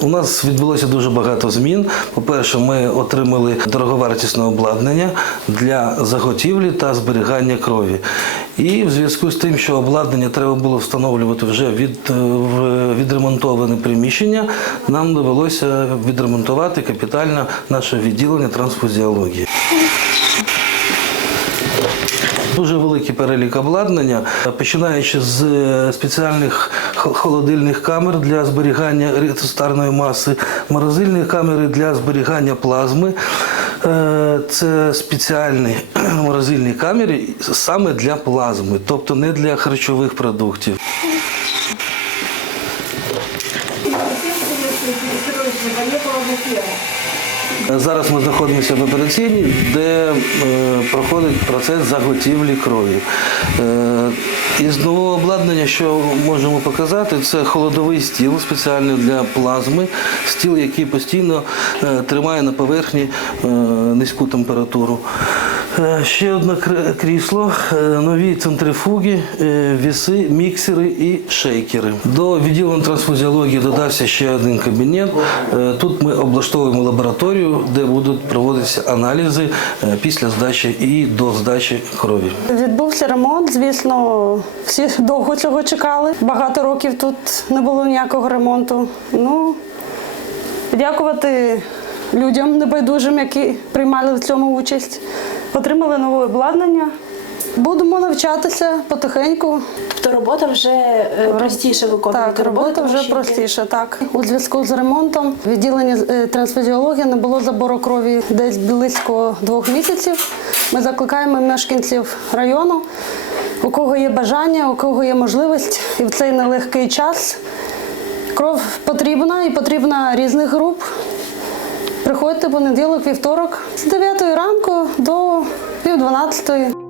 У нас відбулося дуже багато змін. По-перше, ми отримали дороговартісне обладнання для заготівлі та зберігання крові. І в зв'язку з тим, що обладнання треба було встановлювати вже від е, відремонтоване приміщення, нам довелося відремонтувати капітально наше відділення трансфузіології. Дуже великий перелік обладнання, починаючи з е, спеціальних холодильних камер для зберігання рецистарної маси, морозильні камери для зберігання плазми. Е, Це спеціальні морозильні камери саме для плазми, тобто не для харчових продуктів. Зараз ми знаходимося в операційній, де е, проходить процес заготівлі крові. Е, із нового обладнання, що можемо показати, це холодовий стіл спеціальний для плазми, стіл, який постійно е, тримає на поверхні низьку температуру. Е, ще одне крісло, е, нові центрифуги, е, віси, міксери і шейкери. До відділення трансфузіології додався ще один кабінет. Тут ми облаштовуємо лабораторію, де будуть проводитися аналізи після здачі і до здачі крові. Відбувся ремонт. Звісно, всі довго цього чекали. Багато років тут не було ніякого ремонту. Ну, дякувати людям небайдужим, які приймали в цьому участь. Отримали нове обладнання. Будемо навчатися потихеньку. Тобто робота вже е, простіше виконувати. Так, робота вже що простіше. Так, у зв'язку з ремонтом відділення е, трансфузіології не було забору крові десь близько двох місяців. Ми закликаємо мешканців району, у кого є бажання, у кого є можливість, і в цей нелегкий час кров потрібна і потрібна різних груп. Приходьте понеділок, вівторок з 9 ранку до пів 12.